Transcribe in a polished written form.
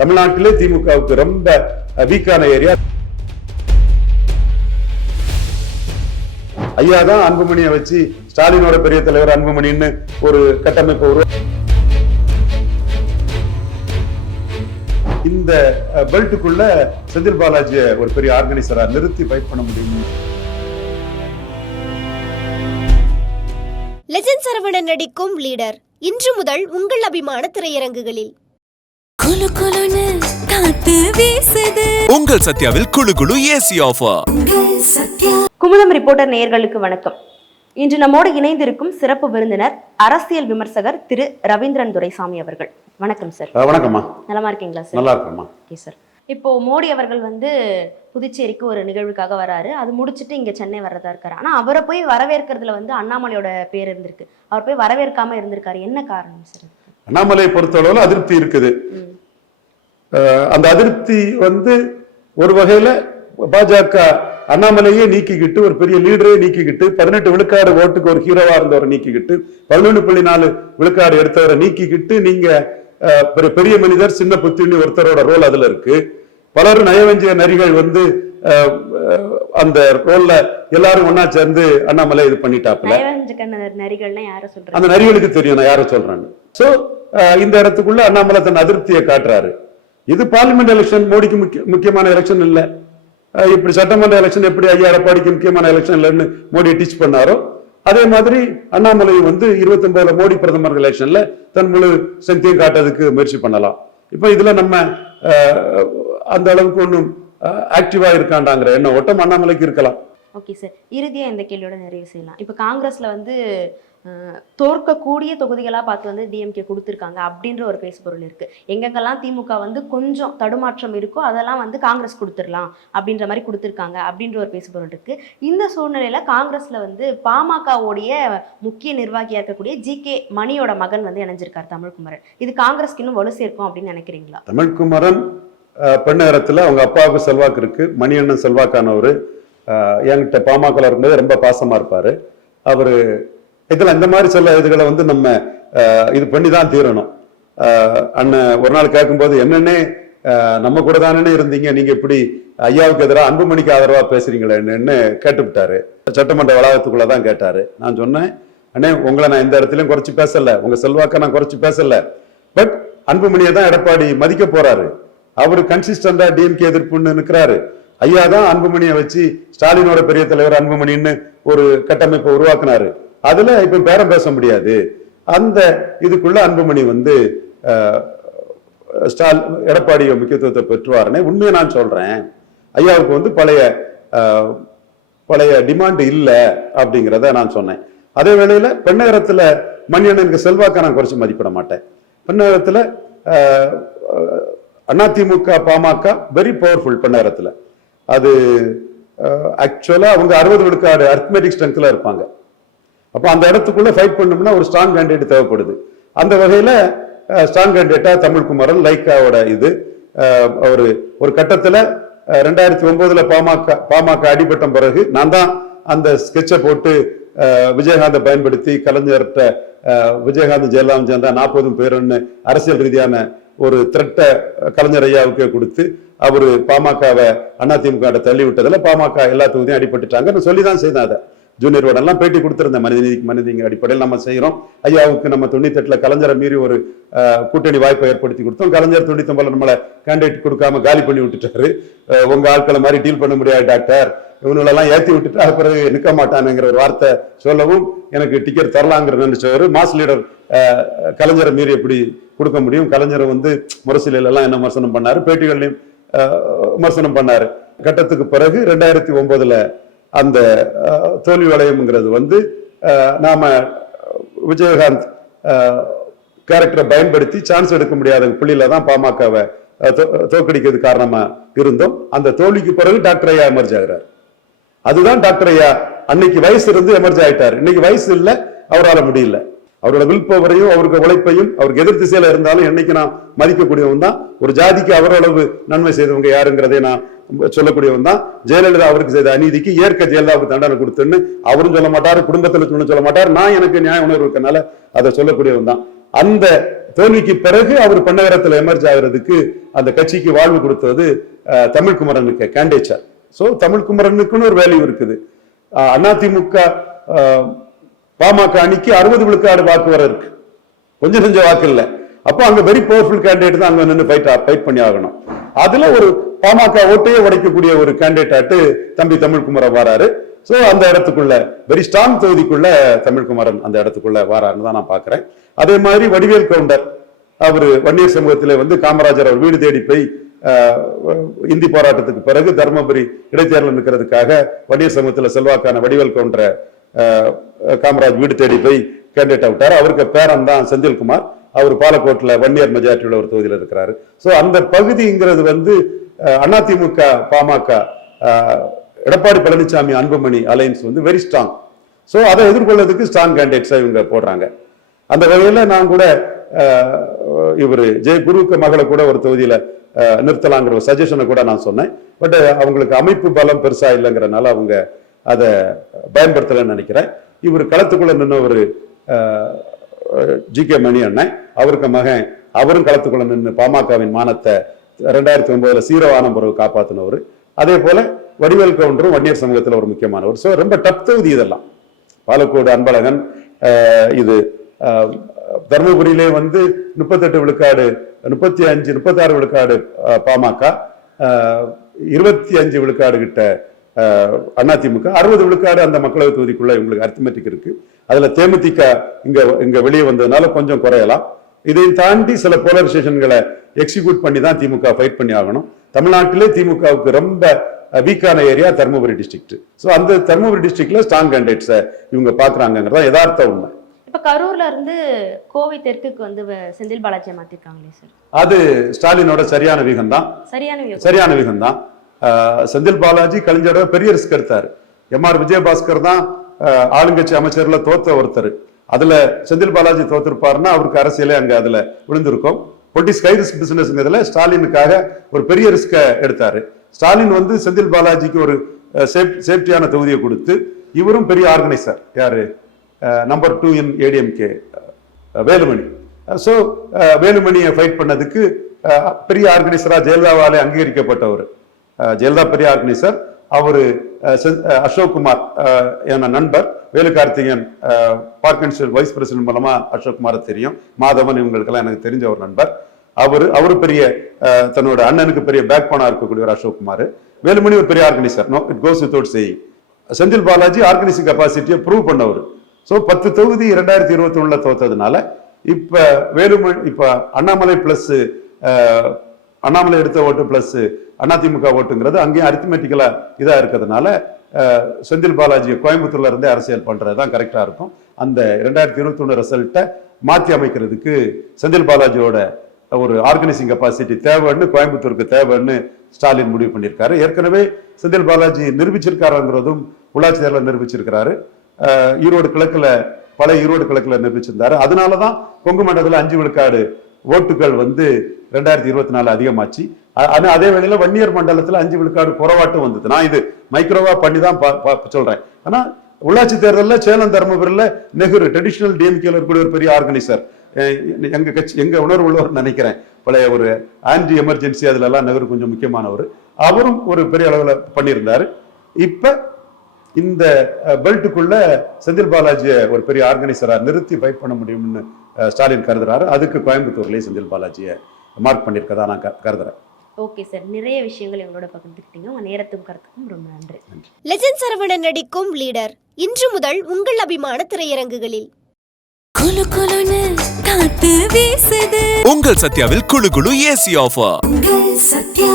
தமிழ்நாட்டிலே திமுகவுக்கு ரொம்ப வீக்கான ஏரியா. ஐயா தான் அன்புமணியை வச்சு ஸ்டாலினோட பெரிய தலைவர் அன்புமணின்னு ஒரு கட்டமைப்பு இந்த பெல்ட்டுக்குள்ள செந்தில் பாலாஜியை ஒரு பெரிய ஆர்கனைசரா நிறுத்தி ஃபைட் பண்ண முடியும். லெஜண்ட் சரவணன் நடிக்கும் லீடர் இன்று முதல் உங்கள் அபிமான திரையரங்குகளில். உங்கள் சத்யாவில் குளு குளு ஏசி ஆஃபர். குமுதம் ரிப்போர்ட்டர் நேயர்களுக்கு வணக்கம். இன்று நம்மோடு இணைந்திருக்கும் சிறப்பு விருந்தினர் அரசியல் விமர்சகர் திரு ரவீந்திரன் துரைசாமி அவர்கள். வணக்கம் சார். வணக்கம்மா. நலமா இருக்கீங்களா சார்? நல்லா இருக்கேம்மா. Okay sir. இப்போ மோடி அவர்கள் புதுச்சேரிக்கு ஒரு நிகழ்வுக்காக வராரு. அது முடிச்சுட்டு இங்க சென்னை வர்றதா இருக்காரு. ஆனா அவரை போய் வரவேற்கிறதுல அண்ணாமலையோட பேர் இருந்திருக்கு. அவர் போய் வரவேற்காம இருந்திருக்காரு. என்ன காரணம் சார்? அண்ணாமலையை பொறுத்தளவுல அதிருப்தி இருக்குது. அந்த அதிருப்தி ஒரு வகையில பாஜக அண்ணாமலையே நீக்கிக்கிட்டு ஒரு பெரிய லீடரே நீக்கிக்கிட்டு 18 விழுக்காடு ஓட்டுக்கு ஒரு ஹீரோவா இருந்தவரை நீக்கிக்கிட்டு 11.4 விழுக்காடு எடுத்தவரை நீக்கிக்கிட்டு நீங்க பெரிய மனிதர் சின்ன புத்தின்னு ஒருத்தரோட ரோல் அதுல இருக்கு. பலரும் நயவஞ்சிய நரிகள் அந்த ரோல்ல எல்லாரும் ஒன்னா சேர்ந்து அண்ணாமலை இது பண்ணிட்டாப்ல. அந்த நரிகளுக்கு தெரியும் நான் யார சொல்றேன்னு. சோ இந்த இடத்துக்குள்ள அண்ணாமலை தன் அதிருப்தியை காட்டுறாரு. இது பார்லிமெண்ட் எலெக்ஷன், மோடிக்கு முக்கியமான எலெக்ஷன் இல்ல. இப்படி சட்டமன்ற எலெக்ஷன் எப்படி ஐயா எடப்பாடிக்கு முக்கியமான எலெக்ஷன் இல்லைன்னு மோடி டீச் பண்ணாரோ அதே மாதிரி அண்ணாமலை 29 மோடி பிரதமர் எலெக்ஷன்ல தன் முழு சக்தியும் காட்டுறதுக்கு முயற்சி பண்ணலாம். இப்ப இதுல நம்ம அந்த அளவுக்கு ஒன்றும் ஆக்டிவா இருக்காண்டாங்கிற என்ன ஓட்டம் அண்ணாமலைக்கு இருக்கலாம். Okay sir. இறுதியா இந்த கேள்வியோட நிறைவு செய்யலாம். இப்ப காங்கிரஸ்ல தோற்கக்கூடிய தொகுதிகளா பார்த்து டிஎம்கே கொடுத்துருக்காங்க அப்படின்ற ஒரு பேசுபொருள் இருக்கு. எங்கெங்கெல்லாம் திமுக கொஞ்சம் தடுமாற்றம் இருக்கோ அதெல்லாம் காங்கிரஸ் கொடுத்துடலாம் அப்படின்ற மாதிரி கொடுத்துருக்காங்க அப்படின்ற ஒரு பேசுபொருள் இருக்கு. இந்த சூழ்நிலையில காங்கிரஸ்ல பாமகவுடைய முக்கிய நிர்வாகியா இருக்கக்கூடிய ஜி.கே. மணியோட மகன் இணைஞ்சிருக்காரு தமிழ்குமரன். இது காங்கிரஸ்க்கு இன்னும் வலு சேர்க்கும் அப்படின்னு நினைக்கிறீங்களா? தமிழ்குமரன் பெண்ணகரத்துல அவங்க அப்பாவுக்கு செல்வாக்கு இருக்கு. மணியண்ணன் செல்வாக்கானவர். என்கிட்ட பாமக இருக்கும்போது ரொம்ப பாசமா இருப்பாரு அவரு. இதுல இந்த மாதிரி சில இதுகளை நம்ம இது பண்ணிதான் தீரணும். அண்ணன் ஒரு நாள் கேட்கும்போது என்னன்னே நம்ம கூட தானே இருந்தீங்க, நீங்க இப்படி ஐயாவுக்கு எதிராக அன்புமணிக்கு ஆதரவா பேசுறீங்களேன்னு கேட்டுவிட்டாரு. சட்டமன்ற வளாகத்துக்குள்ளதான் கேட்டாரு. நான் சொன்னேன், அண்ணே உங்களை நான் எந்த இடத்துலயும் குறைச்சு பேசல, உங்க செல்வாக்க நான் குறைச்சு பேசல. பட் அன்புமணியை தான் எடப்பாடி மதிக்க போறாரு. அவரு கன்சிஸ்டண்டா டிஎம்கே எதிர்ப்புன்னு நிற்கிறாரு. ஐயா தான் அன்புமணியை வச்சு ஸ்டாலினோட பெரிய தலைவர் அன்புமணின்னு ஒரு கட்டமைப்பை உருவாக்குனாரு. அதுல இப்ப பேரம் பேச முடியாது. அந்த இதுக்குள்ள அன்புமணி எடப்பாடிய முக்கியத்துவத்தை பெற்றுவாருன்னு உண்மையை நான் சொல்றேன். ஐயாவுக்கு பழைய டிமாண்ட் இல்லை அப்படிங்கிறத நான் சொன்னேன். அதே வேளையில பெண்ணகரத்துல மணியண்ணனுக்கு செல்வாக்க நான் குறைச்சு மதிப்பிட மாட்டேன். பெண்ணகரத்துல அதிமுக பாமக வெரி பவர்ஃபுல். பெண்ணகரத்துல அது ஆக்சுவலா அவங்க 60 விழுக்காடு அரித்மெட்டிக் ஸ்ட்ரெங்க்ல இருப்பாங்க. அப்ப அந்த இடத்துக்குள்ள ஃபைட் பண்ணோம்னா ஒரு ஸ்ட்ராங் கேண்டிடேட் தேவைப்படுது. அந்த வகையில ஸ்ட்ராங் கேண்டிடேட்டா தமிழ்குமரன் லைக்காவோட இது ஒரு கட்டத்துல 2009 பாமக அடிபட்ட பிறகு நான் தான் அந்த ஸ்கெட்சை போட்டு விஜயகாந்தை பயன்படுத்தி கலைஞர்கிட்ட விஜயகாந்த் ஜெயலலிதா சேர்ந்தா 40 பேருன்னு அரசியல் ரீதியான ஒரு த்ரெட்டை கலைஞர் ஐயாவுக்கு கொடுத்து அவரு பாமகவை அதிமுக தள்ளி விட்டதுல பாமக எல்லா தொகுதியும் அடிபட்டுட்டாங்க சொல்லிதான் செய்தேன். அதை ஜூனியர் வார்டெல்லாம் பேட்டி கொடுத்திருந்தேன். மனிதநீதிக்கு அடிப்படையில் நம்ம செய்யறோம். ஐயாவுக்கு நம்ம 98 கலைஞரை மீறி ஒரு கூட்டணி வாய்ப்பை ஏற்படுத்தி கொடுத்தோம். கலைஞர் 99 நம்மளை கேண்டிடேட் கொடுக்காம காலி பண்ணி விட்டுட்டாரு. உங்க ஆட்களை மாதிரி டீல் பண்ண முடியாது டாக்டர், இவங்களெல்லாம் ஏற்றி விட்டுட்டா பிறகு நிற்க மாட்டானுங்கிற ஒரு வார்த்தை சொல்லவும் எனக்கு டிக்கெட் தரலாங்கிற நினைச்சவர் மாஸ் லீடர் கலைஞரை மீறி எப்படி கொடுக்க முடியும்? கலைஞரை முரசிலையில எல்லாம் என்ன விமர்சனம் பண்ணாரு, பேட்டிகள்லையும் விமர்சனம் பண்ணாரு. கட்டத்துக்கு பிறகு 2009 அந்த தோல்வி வளையம்ங்கிறது நாம விஜயகாந்த் கேரக்டரை பயன்படுத்தி சான்ஸ் எடுக்க முடியாத புள்ளியில தான் பாமகவை தோக்கடிக்கிறது காரணமா இருந்தோம். அந்த தோல்விக்கு பிறகு டாக்டர் ஐயா எமர்ஜ் ஆகிறார். அதுதான் டாக்டர் ஐயா அன்னைக்கு வயசு இருந்து எமர்ஜ் ஆயிட்டாரு. இன்னைக்கு வயசு இல்லை, அவரால் முடியல. அவரோட வில் பவரையும் அவருக்கு உழைப்பையும் அவருக்கு எதிர் திசையில இருந்தாலும் என்னைக்கு நான் மதிக்கக்கூடியவன் தான். ஒரு ஜாதிக்கு அவரோளவு நன்மை செய்தவங்க யாருங்கிறதே நான் சொல்லக்கூடியவன் தான். ஜெயலலிதா அவருக்கு செய்த அநீதிக்கு ஏற்க ஜெயலலிதாவுக்கு தண்டனை கொடுத்துன்னு அவரும் சொல்ல மாட்டாரு, குடும்பத்துல சொல்ல மாட்டாரு. நான் எனக்கு நியாய உணர்வு இருக்கனால அதை சொல்லக்கூடியவன் தான். அந்த தோல்விக்கு பிறகு அவர் பண்ணகரத்துல எமர்ஜ் ஆகிறதுக்கு அந்த கட்சிக்கு வாழ்வு கொடுத்தது தமிழ்குமரனுக்கு கேண்டேச்சர். சோ தமிழ்குமரனுக்குன்னு ஒரு வேல்யூ இருக்குது. அதிமுக பாமக அணிக்கு 60 விழுக்காடு வாக்கு வர இருக்கு, கொஞ்சம் வாக்கு இல்லை. அப்போ அங்க வெரி பவர்ஃபுல் கேண்டிடேட் தான் அங்க நின்று ஃபைட் பண்ணி ஆகணும். அதுல ஒரு பாமக ஓட்டையே உடைக்கக்கூடிய ஒரு கேண்டிடேட் தம்பி தமிழ்குமரன் வராரு. சோ அந்த இடத்துக்குள்ள வெரி ஸ்ட்ராங் தொகுதிக்குள்ள தமிழ்குமரன் அந்த இடத்துக்குள்ள வராருன்னு தான் நான் பாக்குறேன். அதே மாதிரி வடிவேல் கவுண்டர் அவரு வன்னியர் சமூகத்திலே வந்து காமராஜர் அவர் வீடு தேடி போய் இந்தி போராட்டத்துக்கு பிறகு தர்மபுரி இடைத்தேர்தல் நிற்கிறதுக்காக வன்னியர் சமூகத்துல செல்வாக்கான வடிவேல் கவுண்டரை காமராஜ் வீடு தேடி போய் கேண்டிடேட் விட்டார். அவருக்கு பேரன் தான் செந்தில்குமார். அவர் பாலக்கோட்டில் வன்னியர் மெஜாரிட்டியுள்ள ஒரு தொகுதியில் இருக்கிறாரு. ஸோ அந்த பகுதிங்கிறது வந்து அதிமுக பாமக எடப்பாடி பழனிசாமி அன்புமணி அலையன்ஸ் வந்து வெரி ஸ்ட்ராங். ஸோ அதை எதிர்கொள்வதற்கு ஸ்ட்ராங் கேண்டிடேட்ஸா இவங்க போடுறாங்க. அந்த வகையில நான் கூட இவர் ஜெயகுருக்கு மகளை கூட ஒரு தொகுதியில நிறுத்தலாங்கிற ஒரு சஜஷனை கூட நான் சொன்னேன். பட் அவங்களுக்கு அமைப்பு பலம் பெருசா இல்லைங்கிறனால அவங்க அதை பயன்படுத்தலைன்னு நினைக்கிறேன். இவர் களத்துக்குள்ள நின்று ஒரு ஜி.கே. மணி அண்ணன், அவருக்கு மகன், அவரும் களத்துக்குள்ள நின்று பாமகவின் மானத்தை 2009 சீரவான பிறகு காப்பாத்தினவர். அதே போல வடிவேல் கவுண்டரும் வன்னியர் சமூகத்தில் ஒரு முக்கியமானவர். ஸோ ரொம்ப டப் தொகுதி இதெல்லாம். பாலக்கோடு அன்பழகன், இது தர்மபுரியிலே வந்து 38 விழுக்காடு, 36 விழுக்காடு பாமக, 25 விழுக்காடு கிட்ட அதிமுக, 60 விழுக்காடு அந்த மக்களவை தொகுதிக்குள்ள இவங்களுக்கு அரித்மெட்டிக் இருக்கு. அதுல தேமுதிக இங்க வெளியே வந்ததுனால கொஞ்சம் குறையலாம். இதையும் தாண்டி சில போலரைசேஷன்களை எக்ஸிக்யூட் பண்ணி தான் திமுக ஃபைட் பண்ணி ஆகணும். தமிழ்நாட்டிலே திமுகவுக்கு ரொம்ப வீக்கான ஏரியா தர்மபுரி டிஸ்ட்ரிக்ட். ஸோ அந்த தர்மபுரி டிஸ்ட்ரிக்ட்ல ஸ்ட்ராங் கேண்டிடேட்ஸை இவங்க பாக்குறாங்கிறதா யதார்த்த உண்மை. இப்ப கரூர்ல இருந்து கோவை தெற்குக்கு வந்து செந்தில் பாலாஜியை மாத்திருக்காங்களே சார், அது ஸ்டாலினோட சரியான வியூகம் தான். சரியான வியூகம் தான். செந்தில் பாலாஜி கலைஞரோட பெரிய ரிஸ்க் எடுத்தாரு. எம்.ஆர். விஜயபாஸ்கர் தான் ஆளுங்கட்சி அமைச்சர்ல தோத்த ஒருத்தர். அதுல செந்தில் பாலாஜி தோத்திருப்பாருன்னா அவருக்கு அரசியலே அங்க அதுல விழுந்திருக்கும். பொலிட்டிக்ஸ் ஹை ரிஸ்க் பிசினஸ்ங்கிறதுல ஸ்டாலினுக்காக ஒரு பெரிய ரிஸ்க எடுத்தாரு. ஸ்டாலின் வந்து செந்தில் பாலாஜிக்கு ஒரு சேஃப்டியான தொகுதியை கொடுத்து, இவரும் பெரிய ஆர்கனைசர், யாரு நம்பர் 2 இன் ஏடிஎம்கே வேலுமணி. ஸோ வேலுமணியை ஃபைட் பண்ணதுக்கு பெரிய ஆர்கனைசரா ஜெயலலிதாவாலே அங்கீகரிக்கப்பட்டவர். ஜெயலலிதா பெரிய ஆர்கனைசர். அவரு அசோக் குமார் என நண்பர், வேலு கார்த்திகேயன் பார்க்கன்ஷியல் வைஸ் பிரசிடென்ட் மூலமா அசோக் குமார் தெரியும், மாதவன் இவங்களுக்கெல்லாம் எனக்கு தெரிஞ்ச ஒரு நண்பர். அவரு பெரிய தன்னோட அண்ணனுக்கு பெரிய பேக் போனா இருக்கக்கூடிய ஒரு அசோக் குமார். வேலுமணி ஒரு பெரிய organiser. No it goes without saying. Senthil Balaji organising கெப்பாசிட்டியை ப்ரூவ் பண்ணவர். ஸோ 10 தொகுதி 2021 தோத்ததுனால இப்ப வேலுமணி, இப்ப அண்ணாமலை பிளஸ் அண்ணாமலை எடுத்த ஓட்டு பிளஸ் அதிமுக ஓட்டுங்கிறது அங்கேயும் அரித்மெட்டிக்கலா இதா இருக்கிறதுனால செந்தில் பாலாஜி கோயம்புத்தூர்ல இருந்தே அரசியல் பண்றதுதான் கரெக்டா இருக்கும். அந்த 2021 ரிசல்ட்டை மாற்றி அமைக்கிறதுக்கு செந்தில் பாலாஜியோட ஒரு ஆர்கனைசிங் கெப்பாசிட்டி தேவைன்னு, கோயம்புத்தூருக்கு தேவைன்னு ஸ்டாலின் முடிவு பண்ணியிருக்காரு. ஏற்கனவே செந்தில் பாலாஜி நிரூபிச்சிருக்காருங்கிறதும் உள்ளாட்சி தேர்தலில் நிரூபிச்சிருக்கிறாரு. ஈரோடு கிழக்குல, பழைய ஈரோடு கிழக்குல நிரூபிச்சிருந்தாரு. அதனாலதான் கொங்கு மண்டலத்துல 5 விழுக்காடு ஓட்டுகள் வந்து 2024 அதிகமாச்சு. அதே வேளையில வன்னியர் மண்டலத்துல 5 விழுக்காடு குறைவாட்டும் வந்தது. நான் இது மைக்ரோவா பண்ணி தான் சொல்றேன். ஆனா உள்ளாட்சி தேர்தலில் சேலம் தர்மபுரியில நெஹ்ரு ட்ரெடிஷனல் டிஎம்கேல இருக்கக்கூடிய ஒரு பெரிய ஆர்கனைசர், எங்க கட்சி, எங்க உணர்வு உள்ளவர் நினைக்கிறேன், பழைய ஒரு ஆன்டி எமர்ஜென்சி அதுல எல்லாம் நெஹ்ரு கொஞ்சம் முக்கியமானவர். அவரும் ஒரு பெரிய அளவுல பண்ணியிருந்தாரு. இப்ப இந்த பெல்ட்டுக்குள்ள செந்தில் பாலாஜியை ஒரு பெரிய ஆர்கனைசரா நிறுத்தி ஃபைட் பண்ண முடியும்னு ஸ்டாலின் கருதுறாரு. அதுக்கு கோயம்புத்தூர்லயே செந்தில் பாலாஜியை மார்க் பண்ணியிருக்கதா நான் கருதுறேன். ஓகே சார், நிறைய விஷயங்கள் எங்களோட பகிர்ந்துக்கிட்டீங்க. உங்க நேரத்துக்கும் கருத்துக்கும் ரொம்ப நன்றி. லெஜண்ட் சரவணன் நடிக்கும் லீடர் இன்று முதல் உங்கள் அபிமான திரையரங்குகளில். குளு குளுன்னு காத்து வீசுது. உங்கள் சத்யாவில் குளு குளு ஏசி ஆஃபர். சத்யா